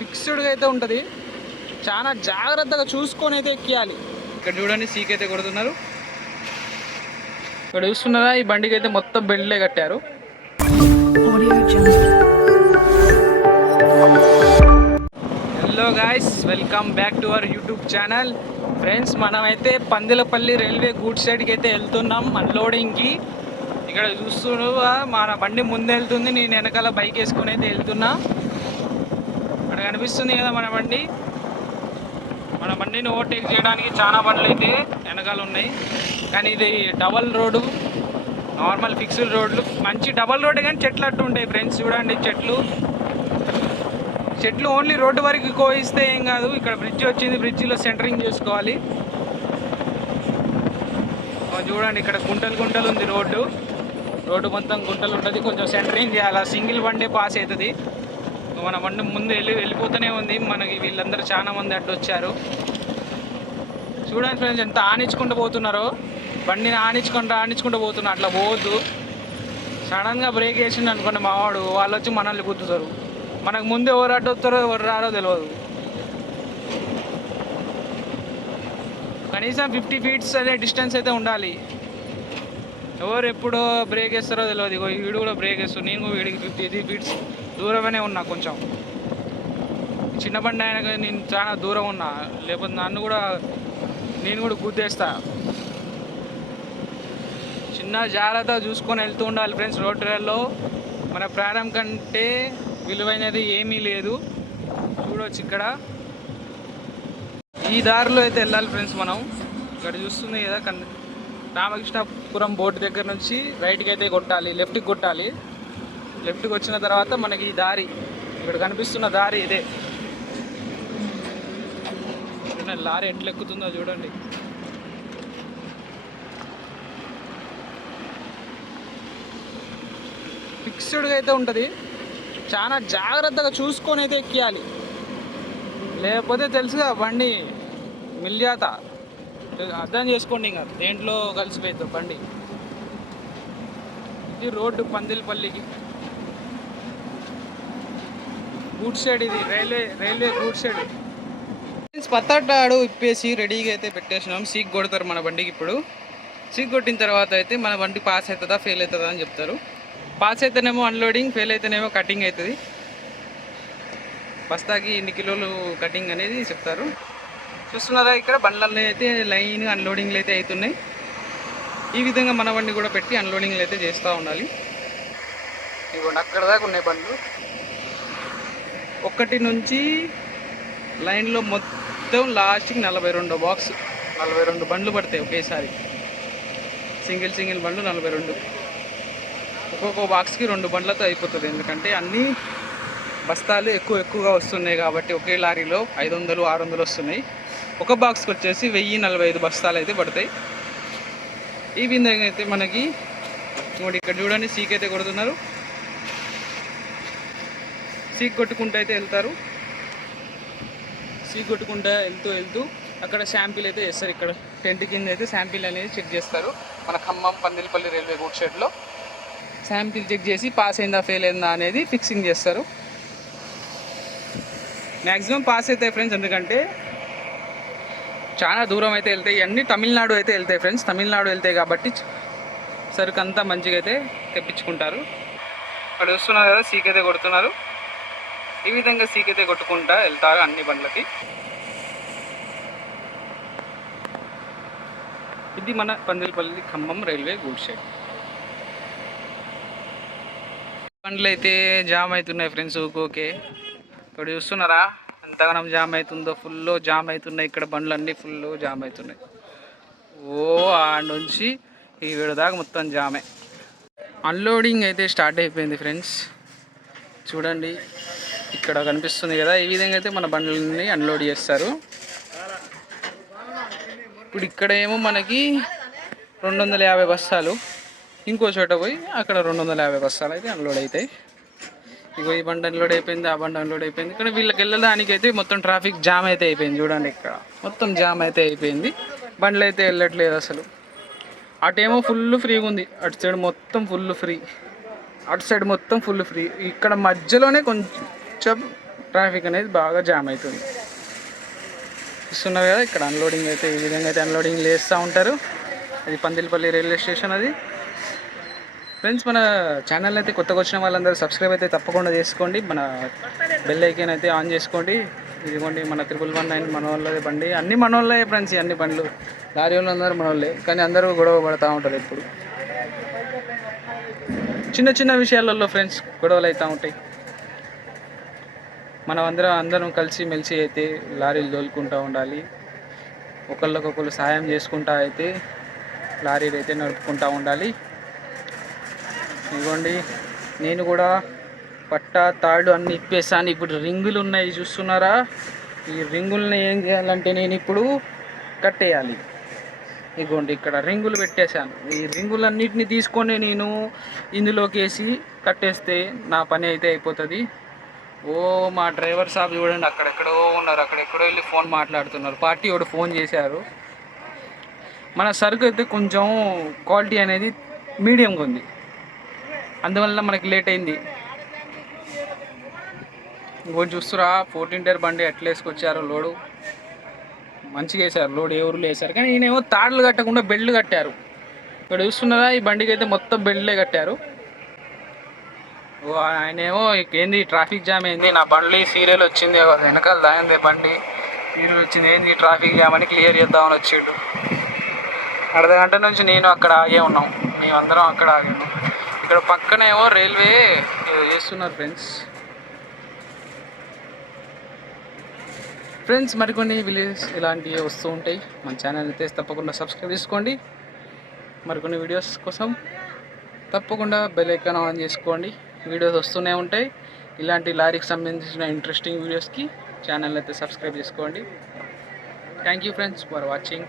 ఫిక్స్డ్గా అయితే ఉంటుంది. చాలా జాగ్రత్తగా చూసుకొని అయితే ఎక్కియాలి. ఇక్కడ చూడండి సీక్ అయితే కొడుతున్నారు. ఇక్కడ చూస్తున్నారా ఈ బండికి అయితే మొత్తం బెల్ట్లే కట్టారు. Hello guys welcome back to our YouTube channel friends మనమైతే పందిలపల్లి రైల్వే గూడ్ సైడ్కి అయితే వెళ్తున్నాం అన్లోడింగ్కి ఇక్కడ చూస్తున్నా మన బండి ముందు వెళ్తుంది నేను వెనకాల బైక్ వేసుకొని అయితే వెళ్తున్నా. ఇక్కడ కనిపిస్తుంది కదా మన బండి. మన బండిని ఓవర్టేక్ చేయడానికి చాలా బండ్లు అయితే వెనకాల ఉన్నాయి కానీ ఇది డబల్ రోడ్డు నార్మల్ ఫిక్స్డ్ రోడ్లు. మంచి డబల్ రోడ్ కానీ చెట్లు అట్టు ఉంటాయి ఫ్రెండ్స్ చూడండి చెట్లు. చెట్లు ఓన్లీ రోడ్డు వరకు కోయిస్తే ఏం కాదు ఇక్కడ బ్రిడ్జ్ వచ్చింది బ్రిడ్జిలో సెంటరింగ్ చేసుకోవాలి. చూడండి ఇక్కడ గుంటలు గుంటలు ఉంది రోడ్డు. రోడ్డు మొత్తం గుంటలు ఉంటుంది కొంచెం సెంటరింగ్ చేయాలి. సింగిల్ బండే పాస్ అవుతుంది. మన బండి ముందు వెళ్ళి వెళ్ళిపోతూనే ఉంది. మనకి వీళ్ళందరూ చాలా మంది అడ్డొచ్చారు చూడండి ఫ్రెండ్స్ ఎంత ఆనించుకుంటూ పోతున్నారో. బండిని ఆనించుకుంటూ ఆనించుకుంటూ పోతున్నా అట్లా పోవద్దు. సడన్గా బ్రేక్ వేసిండు అనుకోండి మావాడు వాళ్ళు వచ్చి మనల్ని గుద్దుతారు. మనకు ముందు ఎవరు అడ్డొస్తారో ఎవరు రారో తెలియదు కనీసం ఫిఫ్టీ ఫీట్స్ అనే డిస్టెన్స్ అయితే ఉండాలి. ఎవరు ఎప్పుడో బ్రేక్ వేస్తారో తెలియదు ఇగో వీడు కూడా బ్రేక్ వేస్తారు నేను వీడికి ఫిఫ్టీ ఫీట్స్ దూరమనే ఉన్నా కొంచెం. చిన్న బండి కానీ నేను చాలా దూరం ఉన్నా. లేకపోతే నన్ను కూడా నేను కూడా గుద్దేస్తా. చిన్న జాగ్రత్త చూసుకొని వెళ్తూ ఉండాలి ఫ్రెండ్స్ రోడ్ రైల్లో మన ప్రాణం కంటే విలువైనది ఏమీ లేదు. చూడవచ్చు ఇక్కడ. ఈ దారిలో అయితే వెళ్ళాలి ఫ్రెండ్స్ మనం. ఇక్కడ చూస్తుంది కదా కన్ రామకృష్ణపురం బోర్డు దగ్గర నుంచి రైట్కి అయితే కొట్టాలి లెఫ్ట్కి కొట్టాలి. లెఫ్ట్కి వచ్చిన తర్వాత మనకి ఈ దారి ఇక్కడ కనిపిస్తున్న దారి ఇదే. చూడండి లారీ ఎట్లా ఎక్కుతుందో చూడండి. ఫిక్స్డ్గా అయితే ఉంటుంది. చాలా జాగ్రత్తగా చూసుకొని అయితే ఎక్కియాలి. లేకపోతే తెలుసుగా బండి మిల్జాత అర్థం చేసుకోండి ఇంకా దేంట్లో కలిసిపోతుంది బండి. ఇది రోడ్డు పందిలపల్లికి. గూడ్ సైడ్ ఇది రైల్వే రైల్వే గూడ్ సైడ్. ఆడు ఇప్పేసి రెడీగా అయితే పెట్టేసినాం. సీక్ కొడతారు మన బండికి ఇప్పుడు. సీక్ కొట్టిన తర్వాత అయితే మన బండి పాస్ అవుతుందా ఫెయిల్ అవుతుందా అని చెప్తారు. పాస్ అయితేనేమో అన్లోడింగ్ ఫెయిల్ అయితేనేమో కటింగ్ అవుతుంది బస్తాకి ఇన్ని కిలోలు కటింగ్ అనేది చెప్తారు. చూస్తున్నారా ఇక్కడ బండ్లలో అయితే లైన్ అన్లోడింగ్లు అయితే అవుతున్నాయి. ఈ విధంగా మన బండి కూడా పెట్టి అన్లోడింగ్లు అయితే చేస్తూ ఉండాలి. ఇవ్వండి అక్కడ దాకా ఉన్నాయి బండ్లు. ఒకటి నుంచి లైన్లో మొత్తం లాస్ట్కి నలభై రెండో బాక్స్ నలభై రెండు బండ్లు పడతాయి ఒకేసారి. సింగిల్ సింగిల్ బండ్లు నలభై రెండు. ఒక్కొక్క బాక్స్కి రెండు బండ్లతో అయిపోతుంది. ఎందుకంటే అన్నీ బస్తాలు ఎక్కువ ఎక్కువగా వస్తున్నాయి కాబట్టి ఒకే లారీలో ఐదు వందలు ఆరు వందలు వస్తున్నాయి. ఒక బాక్స్కి వచ్చేసి వెయ్యి నలభై ఐదు బస్తాలు అయితే పడతాయి. ఈ విధంగా అయితే మనకి చూడండి ఇక్కడ చూడండి సీక్ అయితే కొడుతున్నారు. సీక్ కొట్టుకుంటూ అయితే వెళ్తారు. సీక్ కొట్టుకుంటూ వెళ్తూ వెళ్తూ అక్కడ శాంపిల్ అయితే చేస్తారు ఇక్కడ టెంట్ కింద అయితే శాంపిల్ అనేది చెక్ చేస్తారు. మన ఖమ్మం పందిలపల్లి రైల్వే గూడ్ షెడ్లో శాంపిల్ చెక్ చేసి పాస్ అయిందా ఫెయిల్ అయిందా అనేది ఫిక్సింగ్ చేస్తారు. మ్యాక్సిమం పాస్ అవుతాయి ఫ్రెండ్స్. ఎందుకంటే చాలా దూరం అయితే వెళ్తాయి. ఇవన్నీ తమిళనాడు అయితే వెళ్తాయి ఫ్రెండ్స్. తమిళనాడు వెళ్తాయి కాబట్టి సరుకు అంతా మంచిగా అయితే తెప్పించుకుంటారు. ఇక్కడ చూస్తున్నారు కదా సీక్ అయితే కొడుతున్నారు. ఈ విధంగా సీకైతే కొట్టుకుంటా వెళ్తారు అన్ని బండ్లకి. ఇది మన Pandiripalli Khammam railway good shed బండ్లు అయితే జామ్ అవుతున్నాయి ఫ్రెండ్స్ ఓకే ఇక్కడ చూస్తున్నారా? ఎంతగానం జామ్ అవుతుందో ఫుల్ జామ్ అవుతున్నాయి ఇక్కడ బండ్లు అన్నీ ఫుల్ జామ్ అవుతున్నాయి ఓ ఆ నుంచి ఈ దాకా మొత్తం జామే. అన్లోడింగ్ అయితే స్టార్ట్ అయిపోయింది ఫ్రెండ్స్. చూడండి. ఇక్కడ కనిపిస్తుంది కదా ఈ విధంగా అయితే మన బండ్లని అన్లోడ్ చేస్తారు. ఇప్పుడు ఇక్కడ ఏమో మనకి రెండు వందల యాభై బస్తాలు. ఇంకో చోట పోయి అక్కడ రెండు వందల యాభై బస్తాలు అయితే అన్లోడ్ అవుతాయి. ఇగో ఈ బండి అన్లోడ్ అయిపోయింది ఆ బండి అన్లోడ్ అయిపోయింది. కానీ వీళ్ళకి వెళ్ళడానికి అయితే మొత్తం ట్రాఫిక్ జామ్ అయితే అయిపోయింది చూడండి ఇక్కడ. మొత్తం జామ్ అయితే అయిపోయింది. బండ్లు అయితే వెళ్ళట్లేదు అసలు. అటేమో ఫుల్ ఫ్రీగా ఉంది. అటు సైడ్ మొత్తం ఫుల్ ఫ్రీ అటు సైడ్ మొత్తం ఫుల్ ఫ్రీ ఇక్కడ మధ్యలోనే కొంచెం ట్రాఫిక్ అనేది బాగా జామ్ అవుతుంది చూస్తున్నారు కదా ఇక్కడ అన్లోడింగ్ అయితే ఈ విధంగా అయితే అన్లోడింగ్ చేస్తూ ఉంటారు. అది పందిలపల్లి రైల్వే స్టేషన్ అది. ఫ్రెండ్స్ మన ఛానల్ అయితే కొత్తగా వచ్చిన వాళ్ళందరూ సబ్స్క్రైబ్ అయితే తప్పకుండా చేసుకోండి. మన బెల్ ఐకాన్ అయితే ఆన్ చేసుకోండి. ఇదిగోండి మన త్రిపుల్ వన్ నైన్ మన వాళ్ళదే బండి. అన్ని మన వాళ్ళే ఫ్రెండ్స్ ఈ అన్ని బండ్లు. లారీ వాళ్ళు అందరూ మన వాళ్ళే కానీ అందరూ గొడవ పడుతూ ఉంటారు ఇప్పుడు చిన్న చిన్న విషయాలలో ఫ్రెండ్స్ గొడవలు అవుతూ ఉంటాయి. మనం అందరం అందరం కలిసి మెలిసి అయితే లారీలు తోలుకుంటూ ఉండాలి. ఒకళ్ళకొకరు సాయం చేసుకుంటా అయితే లారీలు అయితే నడుపుకుంటూ ఉండాలి. ఇదిగోండి నేను కూడా పట్ట తాడు అన్ని ఇప్పేసాను. ఇప్పుడు రింగులు ఉన్నాయి చూస్తున్నారా? ఈ రింగుల్ని ఏం చేయాలంటే నేను ఇప్పుడు కట్టేయాలి. ఇగోండి ఇక్కడ రింగులు పెట్టేశాను. ఈ రింగులన్నిటిని తీసుకొని నేను ఇందులోకి వేసి కట్టేస్తే నా పని అయితే అయిపోతుంది. ఓ మా డ్రైవర్ సాబ్ చూడండి అక్కడెక్కడో ఉన్నారు అక్కడెక్కడో వెళ్ళి ఫోన్ మాట్లాడుతున్నారు. పార్టీ ఒకటి ఫోన్ చేశారు. మన సరుకు అయితే కొంచెం క్వాలిటీ అనేది మీడియంగా ఉంది. అందువల్ల మనకి లేట్ అయింది. ఇంకోటి చూస్తురా ఫోర్టీన్ టైర్ బండి ఎట్లా వేసుకొచ్చారు లోడు. మంచిగా వేశారు లోడ్ ఏ లేసారు కానీ ఈయనేమో తాడులు కట్టకుండా బెల్ట్లు కట్టారు. ఇక్కడ చూస్తున్నారా ఈ బండికి అయితే మొత్తం బెల్ట్లే కట్టారు. ఆయనేమో ఏంది ట్రాఫిక్ జామ్ ఏంది నా బండి సీరియల్ వచ్చింది వెనకాల దాయింది బండి. సీరియల్ వచ్చింది ఏంది ట్రాఫిక్ జామ్ అని క్లియర్ చేద్దామని వచ్చిండు. అర్ధ గంట నుంచి నేను అక్కడ ఆగే ఉన్నాం. మేమందరం అక్కడ ఆగాము ఇక్కడ పక్కనేమో రైల్వే చేస్తున్నారు ఫ్రెండ్స్. ఫ్రెండ్స్ మరికొన్ని విలేజ్ ఇలాంటివి వస్తూ ఉంటాయి. మన ఛానల్ అయితే తప్పకుండా సబ్స్క్రైబ్ చేసుకోండి. మరికొన్ని వీడియోస్ కోసం తప్పకుండా బెల్ ఐకాన్ ఆన్ చేసుకోండి. వీడియోస్ వస్తూనే ఉంటాయి. ఇలాంటి లారీకి సంబంధించిన ఇంట్రెస్టింగ్ వీడియోస్కి ఛానల్ అయితే సబ్స్క్రైబ్ చేసుకోండి. Thank you friends for watching